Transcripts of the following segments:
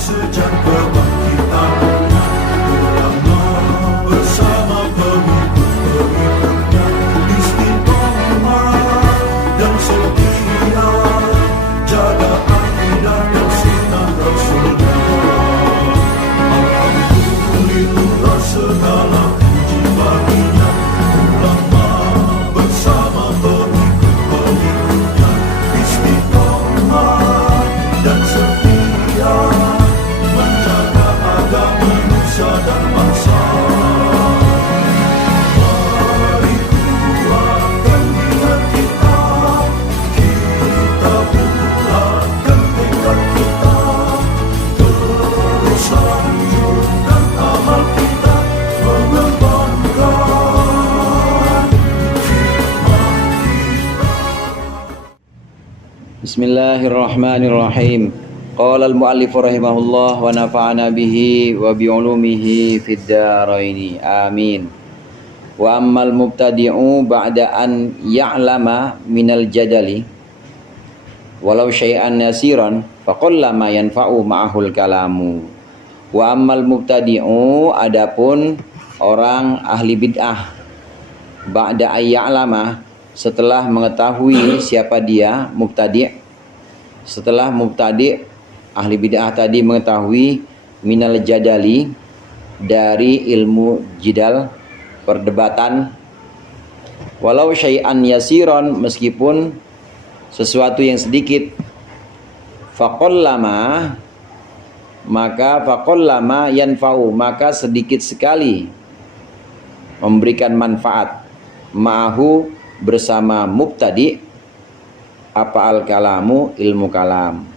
sejak kebangkitan ulama bersama pengikut-pengikutnya istiqomah dan setia jaga akidah dan sunnah Rasulullah. Alhamdulillah segala puji baginya ulama bersama pengikut-pengikutnya istiqomah dan setia menjaga agama nusa dan bangsa. Mari kuatkan niat kita, kita bulatkan tekad kita, terus lanjutkan amal kita, mengembangkan hikmah kita. Bismillahirrahmanirrahim. Qala al-muallif rahimahullah wa nafa'ana bihi wa bi ulumihi fid dharain. Amin. Wa ammal mubtadi'u ba'da an ya'lama minal jadali walau syai'an yasiran faqallama yanfa'u ma'ahul kalamu. Wa ammal mubtadi'u, adapun orang ahli bid'ah, ba'da an ya'lama, setelah mengetahui siapa dia mubtadi', setelah mubtadi' ahli bid'ah tadi mengetahui minal jadali, dari ilmu jidal, perdebatan, walau syai'an yasiron, meskipun sesuatu yang sedikit, faqallama, maka faqallama yanfa'u, maka sedikit sekali memberikan manfaat, ma'ahu, bersama mubtadi', apa al-kalamu, ilmu kalam.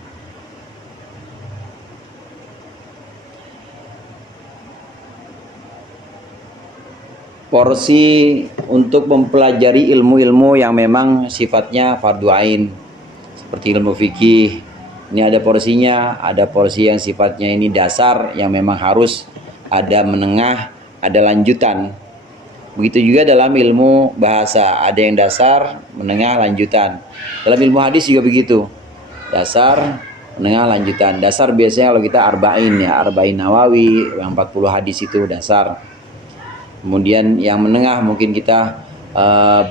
Porsi untuk mempelajari ilmu-ilmu yang memang sifatnya fardu ain, seperti ilmu fikih, ini ada porsinya. Ada porsi yang sifatnya ini dasar, yang memang harus ada menengah, ada lanjutan. Begitu juga dalam ilmu bahasa, ada yang dasar, menengah, lanjutan. Dalam ilmu hadis juga begitu, dasar, menengah, lanjutan. Dasar biasanya kalau kita arba'in, ya arba'in Nawawi, yang 40 hadis itu dasar. Kemudian yang menengah mungkin kita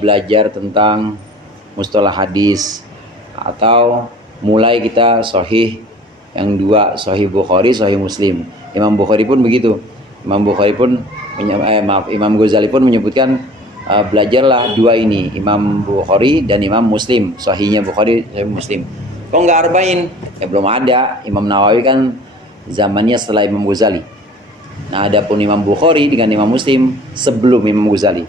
belajar tentang mustalah hadis, atau mulai kita sahih yang dua, sahih Bukhari, sahih Muslim. Imam Bukhari pun begitu. Imam Bukhari pun Imam Ghazali pun menyebutkan belajarlah dua ini, Imam Bukhari dan Imam Muslim, sahihnya Bukhari, sahih Muslim. Kok nggak arba'in? Ya belum ada. Imam Nawawi kan zamannya setelah Imam Ghazali. Nah, adapun Imam Bukhari dengan Imam Muslim sebelum Imam Ghazali.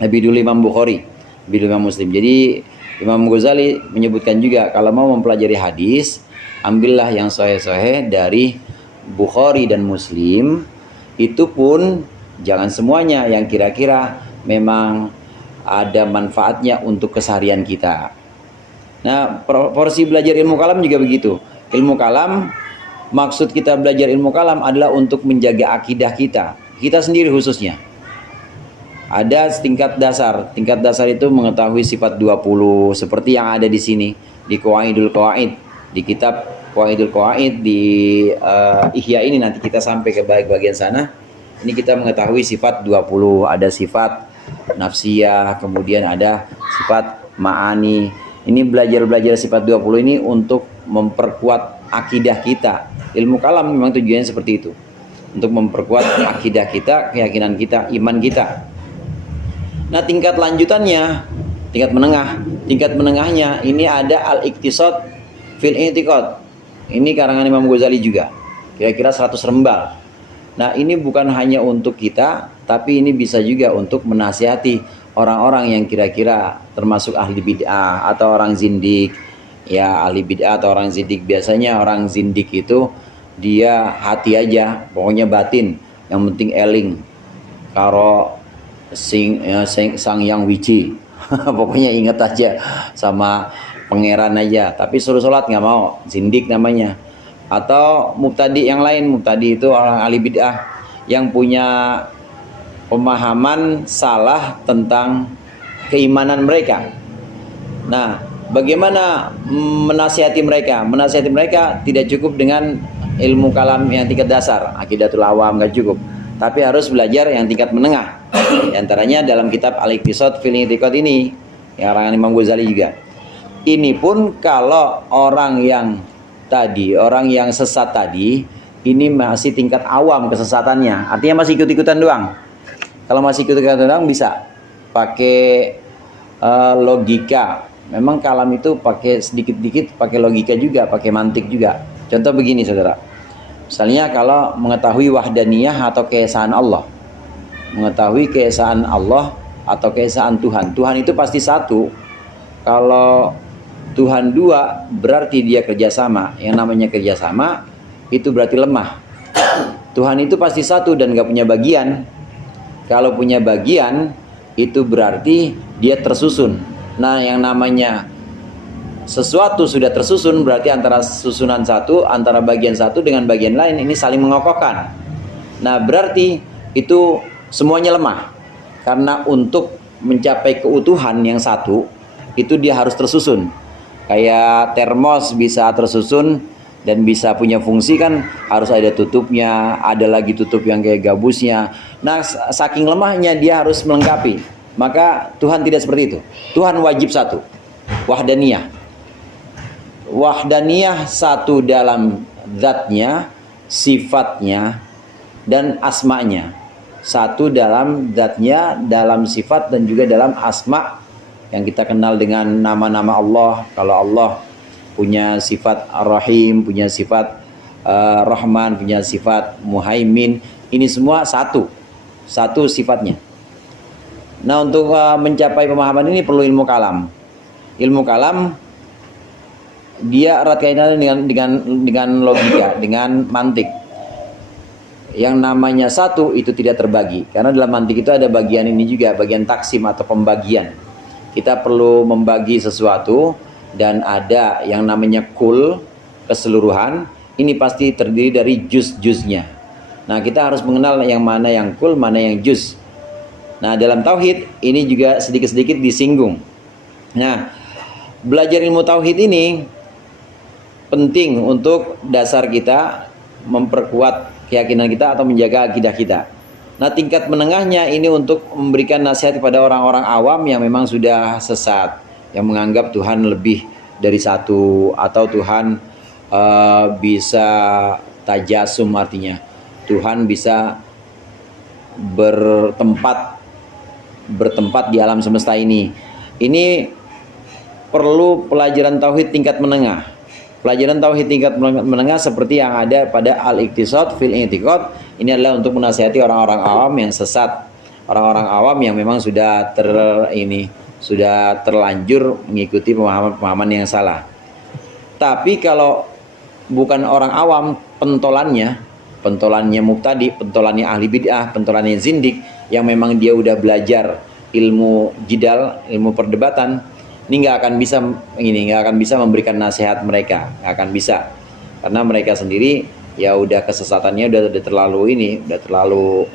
Lebih dulu Imam Bukhari, lebih dulu Imam Muslim. Jadi Imam Ghazali menyebutkan juga, kalau mau mempelajari hadis, ambillah yang sahih-sahih dari Bukhari dan Muslim. Itu pun jangan semuanya, yang kira-kira memang ada manfaatnya untuk keseharian kita. Nah, porsi belajar ilmu kalam juga begitu. Ilmu kalam, maksud kita belajar ilmu kalam adalah untuk menjaga akidah kita, kita sendiri khususnya. Ada tingkat dasar. Tingkat dasar itu mengetahui sifat 20, seperti yang ada di sini di Qawaidul Qawaid, di kitab Qawaidul Qawaid di Ihya ini. Nanti kita sampai ke bagian sana. Ini kita mengetahui sifat 20, ada sifat nafsiyah, kemudian ada sifat ma'ani. Ini belajar sifat 20 ini untuk memperkuat akidah kita. Ilmu kalam memang tujuannya seperti itu, untuk memperkuat akidah kita, keyakinan kita, iman kita. Nah, tingkat lanjutannya, tingkat menengah. Tingkat menengahnya ini ada al-iqtisad fil i'tiqad. Ini karangan Imam Ghazali juga, kira-kira 100 lembar. Nah, ini bukan hanya untuk kita, tapi ini bisa juga untuk menasihati orang-orang yang kira-kira termasuk ahli bid'ah atau orang zindik. Ya, ahli bid'ah atau orang zindik, biasanya orang zindik itu dia hati aja, pokoknya batin, yang penting eling karo sang yang wiji. Pokoknya ingat aja sama pangeran aja, tapi suruh sholat nggak mau, zindik namanya. Atau mubtadi yang lain, mubtadi itu orang ahli bid'ah yang punya pemahaman salah tentang keimanan mereka. Nah, bagaimana menasihati mereka? Menasihati mereka tidak cukup dengan ilmu kalam yang tingkat dasar, aqidatul awam nggak cukup, tapi harus belajar yang tingkat menengah. Di antaranya dalam kitab Al-Iqtisad fil I'tiqad ini, yang karangan Imam Ghazali juga. Ini pun kalau orang yang sesat tadi, ini masih tingkat awam kesesatannya, artinya masih ikut-ikutan doang. Kalau masih ikut-ikutan doang bisa pakai logika. Memang kalam itu pakai sedikit-sedikit, pakai logika juga, pakai mantik juga. Contoh begini saudara, misalnya kalau mengetahui wahdaniyah atau keesaan Allah, mengetahui keesaan Allah atau keesaan Tuhan. Tuhan itu pasti satu. Kalau Tuhan dua berarti dia kerjasama. Yang namanya kerjasama itu berarti lemah. Tuhan itu pasti satu dan gak punya bagian. Kalau punya bagian itu berarti dia tersusun. Nah, yang namanya sesuatu sudah tersusun berarti antara susunan satu, antara bagian satu dengan bagian lain ini saling mengokohkan. Nah, berarti itu semuanya lemah. Karena untuk mencapai keutuhan yang satu itu dia harus tersusun. Kayak termos bisa tersusun dan bisa punya fungsi kan, harus ada tutupnya, ada lagi tutup yang kayak gabusnya. Nah, saking lemahnya dia harus melengkapi. Maka Tuhan tidak seperti itu. Tuhan wajib satu, wahdaniyah. Wahdaniyah satu dalam zatnya, sifatnya, dan asmanya. Satu dalam zatnya, dalam sifat, dan juga dalam asma yang kita kenal dengan nama-nama Allah. Kalau Allah punya sifat Ar-Rahim, punya sifat Rahman, punya sifat Muhaimin, ini semua satu sifatnya. Nah, untuk mencapai pemahaman ini perlu ilmu kalam. Ilmu kalam dia erat kaitannya dengan logika, dengan mantik. Yang namanya satu itu tidak terbagi, karena dalam mantik itu ada bagian ini juga, bagian taksim atau pembagian. Kita perlu membagi sesuatu dan ada yang namanya kul, keseluruhan. Ini pasti terdiri dari juz-juznya. Nah, kita harus mengenal yang mana yang kul, mana yang juz. Nah, dalam tauhid ini juga sedikit-sedikit disinggung. Nah, belajar ilmu tauhid ini penting untuk dasar kita, memperkuat keyakinan kita atau menjaga akidah kita. Nah, tingkat menengahnya ini untuk memberikan nasihat kepada orang-orang awam yang memang sudah sesat, yang menganggap Tuhan lebih dari satu, atau Tuhan bisa tajasum, artinya Tuhan bisa bertempat di alam semesta ini. Ini perlu pelajaran tauhid tingkat menengah. Pelajaran tauhid tingkat menengah seperti yang ada pada Al-Iqtisad fil I'tiqad ini adalah untuk menasihati orang-orang awam yang sesat, orang-orang awam yang memang sudah terlanjur mengikuti pemahaman-pemahaman yang salah. Tapi kalau bukan orang awam, pentolannya mubtadi, pentolannya ahli bid'ah, pentolannya zindik, yang memang dia udah belajar ilmu jidal, ilmu perdebatan, ini nggak akan bisa memberikan nasihat mereka, nggak akan bisa, karena mereka sendiri ya udah kesesatannya udah terlalu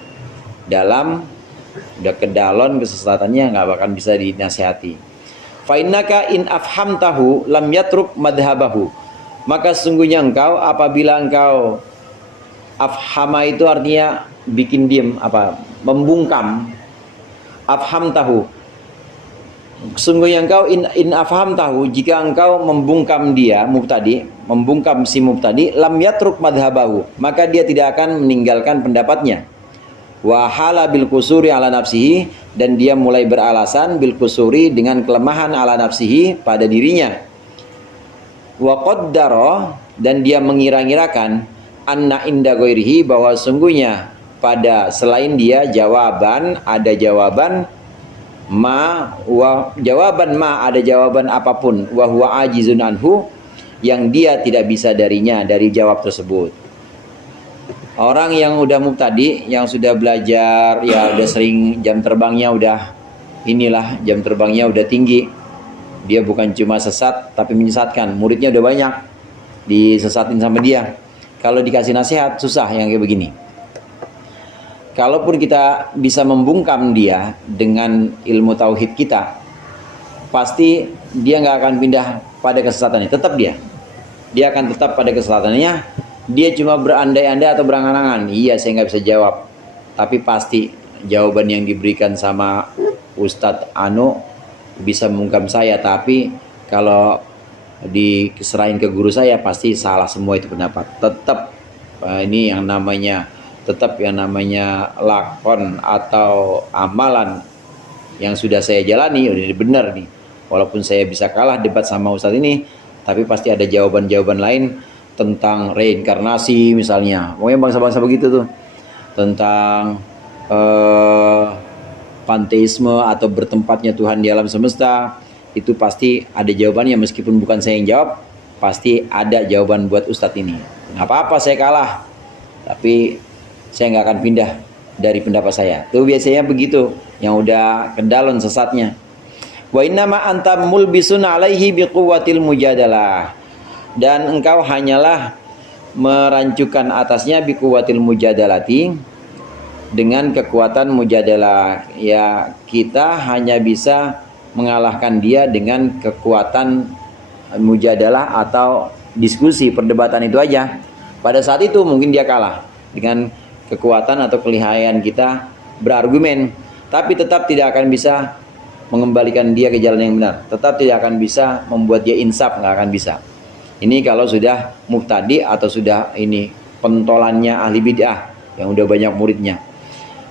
dalam, udah kedalon kesesatannya, nggak akan bisa dinasihati. Fa innaka in afhamtahu lam yatruk madhabahu. Maka sesungguhnya engkau apabila engkau afhama itu artinya bikin diem, membungkam. Afhamtahu, sesungguhnya engkau in afhamtahu, jika engkau membungkam dia mubtadi, membungkam si mubtadi, lam yatruk madhabahu, maka dia tidak akan meninggalkan pendapatnya. Wa hala bil kusuri ala nafsihi, dan dia mulai beralasan bil kusuri dengan kelemahan ala nafsihi pada dirinya. Wa qaddara, dan dia mengira-ngirakan anna inda ghairihi, bahwa sungguhnya pada selain dia ada jawaban ada jawaban apapun, wa huwa ajizun anhu, yang dia tidak bisa darinya, dari jawab tersebut. Orang yang udah mubtadi, yang sudah belajar, ya udah sering, jam terbangnya udah tinggi. Dia bukan cuma sesat tapi menyesatkan, muridnya udah banyak, disesatin sama dia. Kalau dikasih nasihat susah yang kayak begini. Kalaupun kita bisa membungkam dia dengan ilmu tauhid kita, pasti dia nggak akan pindah pada kesesatannya. Dia akan tetap pada kesesatannya, Dia cuma berandai-andai atau berangan-angan. Iya, saya nggak bisa jawab. Tapi pasti jawaban yang diberikan sama Ustadz Anu bisa mengungkap saya. Tapi kalau diserahin ke guru saya pasti salah semua itu pendapat. Tetap ini yang namanya lakon atau amalan yang sudah saya jalani udah benar nih. Walaupun saya bisa kalah debat sama Ustadz ini, tapi pasti ada jawaban-jawaban lain tentang reinkarnasi misalnya. Pokoknya bangsa-bangsa begitu tuh. Tentang panteisme atau bertempatnya Tuhan di alam semesta, itu pasti ada jawabannya. Meskipun bukan saya yang jawab, pasti ada jawaban buat Ustadz ini. Nggak apa-apa saya kalah, tapi saya nggak akan pindah dari pendapat saya. Tuh biasanya begitu, yang udah kedalon sesatnya. Wa innama anta mulbisun alaihi biquwwatil mujadalah. Dan engkau hanyalah merancukan atasnya biquwwatil mujadalati, dengan kekuatan mujadalah. Ya, kita hanya bisa mengalahkan dia dengan kekuatan mujadalah atau diskusi, perdebatan itu aja. Pada saat itu mungkin dia kalah dengan kekuatan atau kelihayan kita berargumen, tapi tetap tidak akan bisa mengembalikan dia ke jalan yang benar. Tetap tidak akan bisa membuat dia insaf, nggak akan bisa. Ini kalau sudah mubtadi atau sudah ini pentolannya ahli bid'ah yang udah banyak muridnya.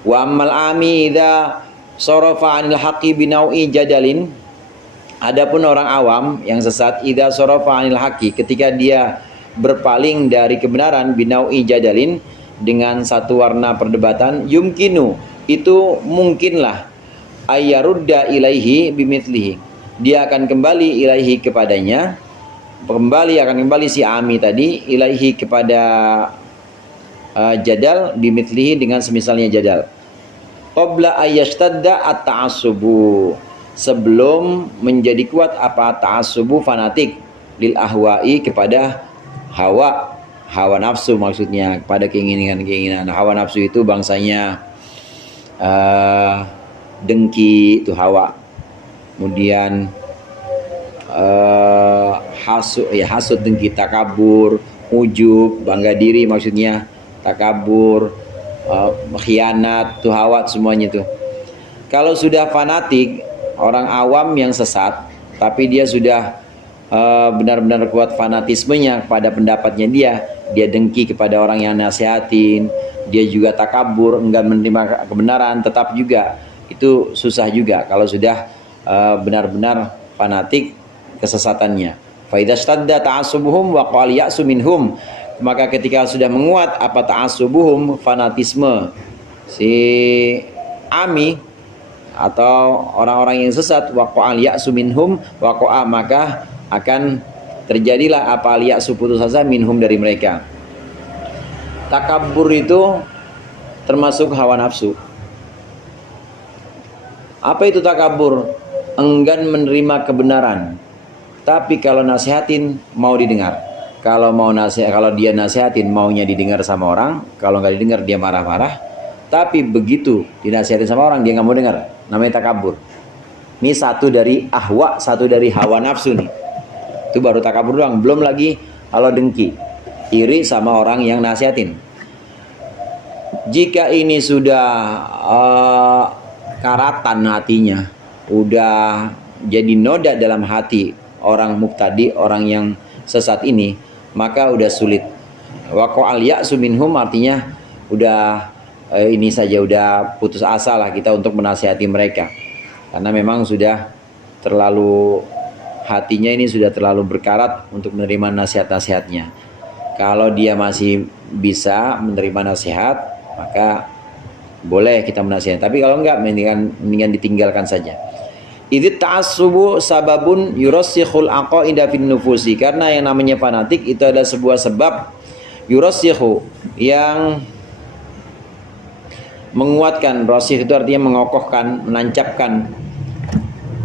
Wa ammal ami idza sarafa 'anil haqqi binau'i jadalin. Adapun orang awam yang sesat, idza sarafa 'anil haqqi, ketika dia berpaling dari kebenaran, binau'i jadalin, dengan satu warna perdebatan, yumkinu, itu mungkinlah, ayyarudda ilaihi bimithlihi, dia akan kembali ilaihi kepadanya, akan kembali si ami tadi ilaihi kepada jadal, bimithlihi dengan semisalnya jadal. Qabla ayyashtadda at-ta'assubu, sebelum menjadi kuat apa ta'assubu, fanatik, lil ahwa'i, kepada hawa nafsu, maksudnya pada keinginan. Hawa nafsu itu bangsanya dengki, itu hawa. Kemudian hasud, dengki, takabur, ujub, bangga diri, maksudnya takabur, khianat, itu hawa semuanya itu. Kalau sudah fanatik, orang awam yang sesat, tapi dia sudah benar-benar kuat fanatismenya pada pendapatnya dia dengki kepada orang yang nasihatin, dia juga takabur, enggak menerima kebenaran, tetap juga itu susah juga kalau sudah benar-benar fanatik kesesatannya. Fa idza stadda ta'assubuhum wa qal ya'su minhum, maka ketika sudah menguat apa ta'assubuhum, fanatisme si ami atau orang-orang yang sesat, wa qal ya'su minhum, wa qa'a, maka akan terjadilah apa al-ya'su, putus asa, minhum, dari mereka. Takabur itu termasuk hawa nafsu. Apa itu takabur? Enggan menerima kebenaran, tapi kalau nasihatin mau didengar. Kalau dia nasihatin maunya didengar sama orang, kalau nggak didengar dia marah-marah. Tapi begitu dinasihatin sama orang dia nggak mau dengar, namanya takabur. Ini satu dari ahwa, satu dari hawa nafsu nih. Itu baru takabur doang, belum lagi kalau dengki, iri sama orang yang nasihatin. Jika ini sudah karatan hatinya, udah jadi noda dalam hati orang mubtadi, orang yang sesat ini, maka udah sulit. Wa qal ya'su minhum, artinya udah ini saja, udah putus asa lah kita untuk menasihati mereka, karena memang sudah terlalu, hatinya ini sudah terlalu berkarat untuk menerima nasihat-nasihatnya. Kalau dia masih bisa menerima nasihat, maka boleh kita menasihati. Tapi kalau enggak, mendingan ditinggalkan saja. Idit ta'assubu sababun yurassikhul aqaida fin nufusi, karena yang namanya fanatik itu ada sebuah sebab yurasikhu, yang menguatkan. Rasikh itu artinya mengokohkan, menancapkan.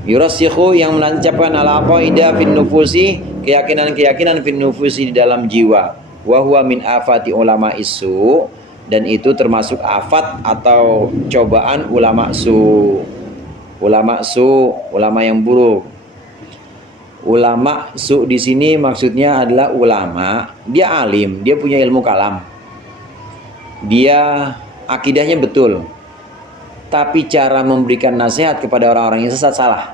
Yurasikhu, yang menancapkan al-aqaida fin nufusi, keyakinan-keyakinan fin nufusi, di dalam jiwa. Wa huwa min afati ulama isu, dan itu termasuk afat atau cobaan ulama su. Ulama su, ulama yang buruk. Ulama su di sini maksudnya adalah ulama, dia alim, dia punya ilmu kalam, dia akidahnya betul, tapi cara memberikan nasihat kepada orang-orang yang sesat salah.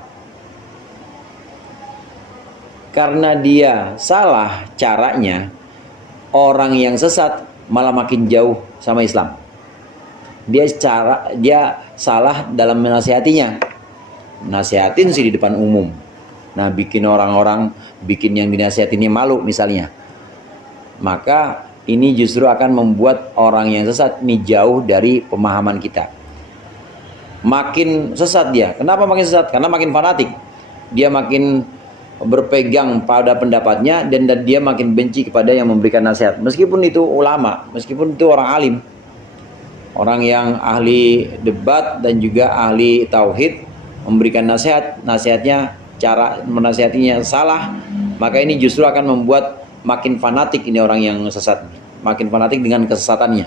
Karena dia salah caranya, orang yang sesat malah makin jauh sama Islam. Dia salah dalam menasihatinya. Nasihatin sih di depan umum. Nah, bikin orang-orang, bikin yang dinasihatinnya malu misalnya. Maka ini justru akan membuat orang yang sesat ini jauh dari pemahaman kita. Makin sesat dia. Kenapa makin sesat? Karena makin fanatik. Dia makin berpegang pada pendapatnya dan dia makin benci kepada yang memberikan nasihat. Meskipun itu ulama, meskipun itu orang alim, orang yang ahli debat dan juga ahli tauhid, memberikan nasihat, nasihatnya cara menasihatinya salah, maka ini justru akan membuat makin fanatik ini orang yang sesat, makin fanatik dengan kesesatannya.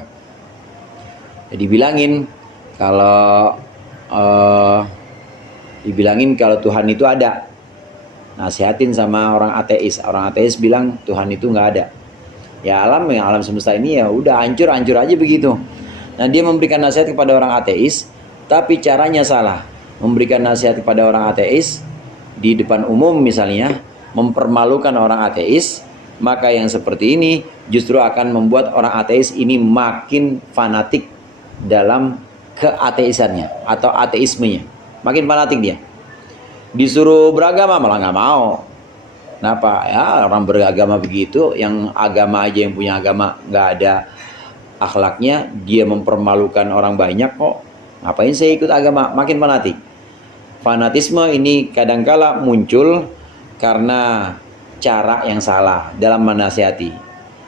Jadi dibilangin kalau Tuhan itu ada, nasihatin sama orang ateis bilang Tuhan itu nggak ada. Ya alam semesta ini ya udah hancur aja begitu. Nah, dia memberikan nasihat kepada orang ateis, tapi caranya salah. Memberikan nasihat kepada orang ateis di depan umum misalnya, mempermalukan orang ateis, maka yang seperti ini justru akan membuat orang ateis ini makin fanatik dalam keateisannya atau ateismenya. Makin fanatik dia. Disuruh beragama malah nggak mau. Kenapa? Ya orang beragama begitu, yang agama aja yang punya agama nggak ada akhlaknya, dia mempermalukan orang banyak kok. Ngapain saya ikut agama? Makin fanatik. Fanatisme ini kadangkala muncul karena cara yang salah dalam menasihati.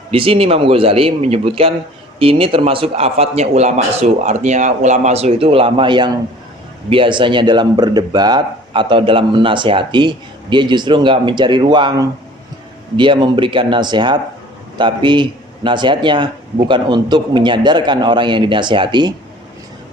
Di sini Imam Ghazali menyebutkan ini termasuk afatnya ulama su. Artinya ulama su itu ulama yang biasanya dalam berdebat atau dalam menasihati, dia justru nggak mencari ruang. Dia memberikan nasihat, tapi nasihatnya bukan untuk menyadarkan orang yang dinasihati,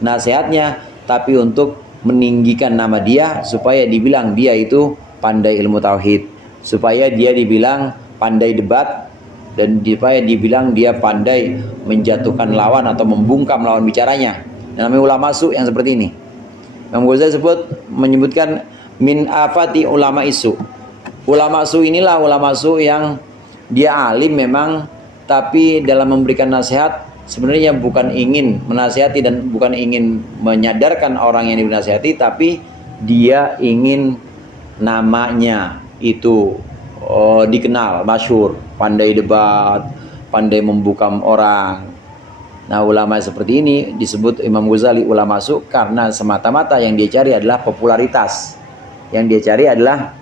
nasihatnya tapi untuk meninggikan nama dia supaya dibilang dia itu pandai ilmu tauhid, supaya dia dibilang pandai debat, dan supaya dibilang dia pandai menjatuhkan lawan atau membungkam lawan bicaranya. Namanya ulama su yang seperti ini. Imam Ghazali menyebutkan min afati ulama isu. Ulama su inilah ulama su yang dia alim memang, tapi dalam memberikan nasihat sebenarnya bukan ingin menasihati dan bukan ingin menyadarkan orang yang dinasihati, tapi dia ingin namanya itu dikenal, masyhur, pandai debat, pandai membungkam orang. Nah, ulama seperti ini disebut Imam Ghazali ulama su karena semata-mata yang dia cari adalah popularitas. Yang dia cari adalah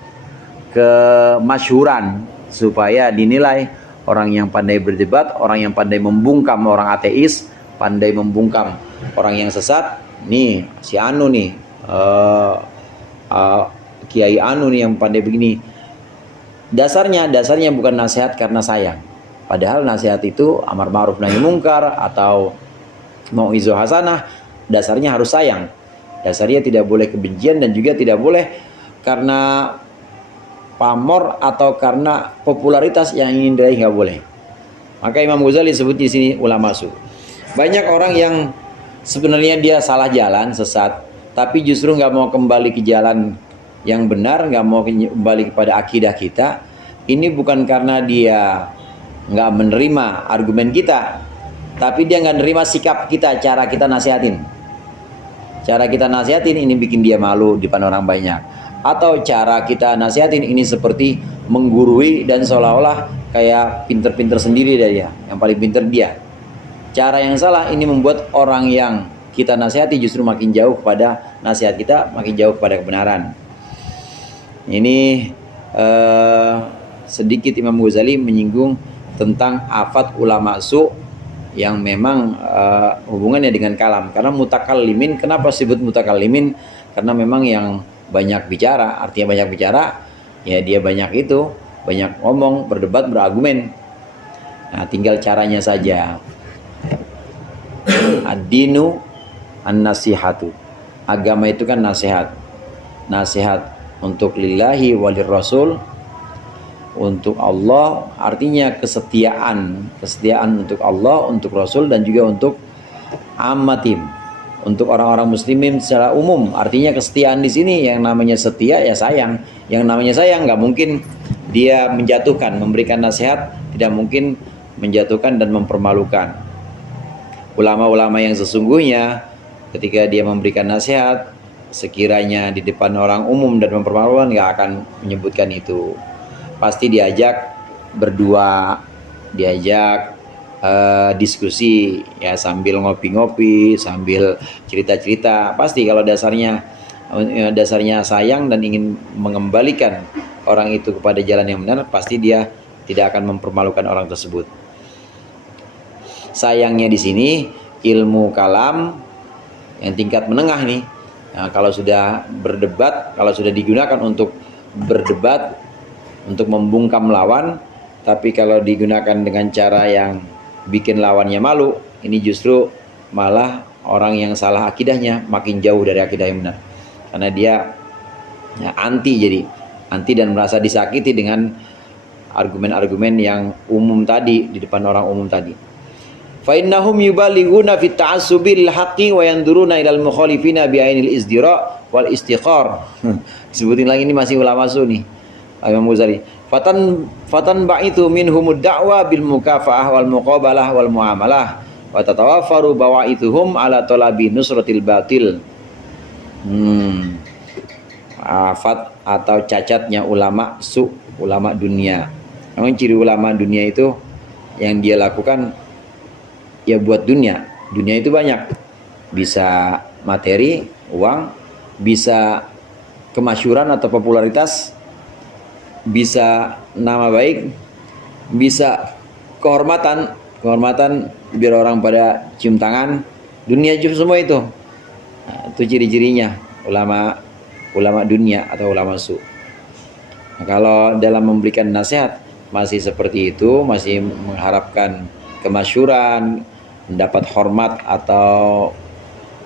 kemasyhuran supaya dinilai orang yang pandai berdebat, orang yang pandai membungkam orang ateis, pandai membungkam orang yang sesat. Nih si Anu nih, Kiai Anu nih yang pandai begini. Dasarnya bukan nasihat karena sayang. Padahal nasihat itu amar ma'ruf nahi mungkar atau mau'izah hasanah, dasarnya harus sayang. Dasarnya tidak boleh kebencian dan juga tidak boleh karena pamor atau karena popularitas yang ingin diraih, nggak boleh. Maka Imam Ghazali sebut di sini ulama su. Banyak orang yang sebenarnya dia salah jalan, sesat, tapi justru nggak mau kembali ke jalan yang benar, nggak mau kembali kepada akidah kita. Ini bukan karena dia nggak menerima argumen kita, tapi dia nggak menerima sikap kita, cara kita nasihatin. Cara kita nasihatin ini bikin dia malu di depan orang banyak. Atau cara kita nasihatin ini seperti menggurui dan seolah-olah kayak pinter-pinter sendiri dia, yang paling pinter dia. Cara yang salah ini membuat orang yang kita nasihati justru makin jauh kepada nasihat kita, makin jauh kepada kebenaran. Ini sedikit Imam Ghazali menyinggung tentang afat ulama su yang memang hubungannya dengan kalam. Karena mutakallimin, kenapa disebut mutakallimin? Karena memang yang banyak bicara, artinya banyak bicara, ya dia banyak itu, banyak ngomong, berdebat, berargumen. Nah, tinggal caranya saja. Ad-dinu an-nasihatu. Agama itu kan nasihat. Nasihat untuk lillahi walir rasul, untuk Allah artinya kesetiaan untuk Allah, untuk Rasul, dan juga untuk ammatim, untuk orang-orang muslimin secara umum. Artinya kesetiaan di sini yang namanya setia ya sayang. Yang namanya sayang nggak mungkin dia menjatuhkan, memberikan nasihat, tidak mungkin menjatuhkan dan mempermalukan. Ulama-ulama yang sesungguhnya ketika dia memberikan nasihat, sekiranya di depan orang umum dan mempermalukan, nggak akan menyebutkan itu. Pasti diajak berdua, diajak diskusi ya, sambil ngopi-ngopi, sambil cerita-cerita. Pasti kalau dasarnya sayang dan ingin mengembalikan orang itu kepada jalan yang benar, pasti dia tidak akan mempermalukan orang tersebut. Sayangnya di sini ilmu kalam yang tingkat menengah nih. Nah, kalau sudah berdebat, kalau sudah digunakan untuk berdebat, untuk membungkam lawan, tapi kalau digunakan dengan cara yang bikin lawannya malu, ini justru malah orang yang salah akidahnya makin jauh dari akidah yang benar. Karena dia ya, anti dan merasa disakiti dengan argumen-argumen yang umum tadi, di depan orang umum tadi. Fa innahum yubalighuna fi ta'assubil haqqi wa yanduruna ilal mukhalifina bi ainil izdira wal istiqar. Sebutin lagi, ini masih ulama sunni. Imam Ghazali. Fatan ba'itu minhumud da'wa bil mukafa'ah wal muqabalah wal muamalah wa tatawaffaru bawaituhum ala talabi nusratil batil. Afat atau cacatnya ulama ulama dunia. Memang ciri ulama dunia itu yang dia lakukan ya buat dunia. Dunia itu banyak. Bisa materi, uang, bisa kemasyhuran atau popularitas, bisa nama baik, bisa kehormatan biar orang pada cium tangan. Dunia juga semua itu. Nah, itu ciri-cirinya ulama dunia atau ulama su. Nah, kalau dalam memberikan nasihat masih seperti itu, masih mengharapkan kemasyhuran, mendapat hormat atau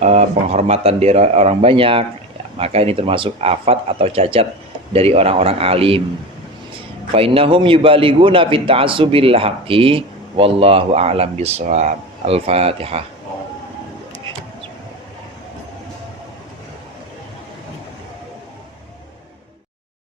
penghormatan dari orang banyak, ya, maka ini termasuk afat atau cacat dari orang-orang alim. Fa innahum yubalighuna fit ta'assubil haqqi wallahu a'lam bissawab. Al-Fatihah.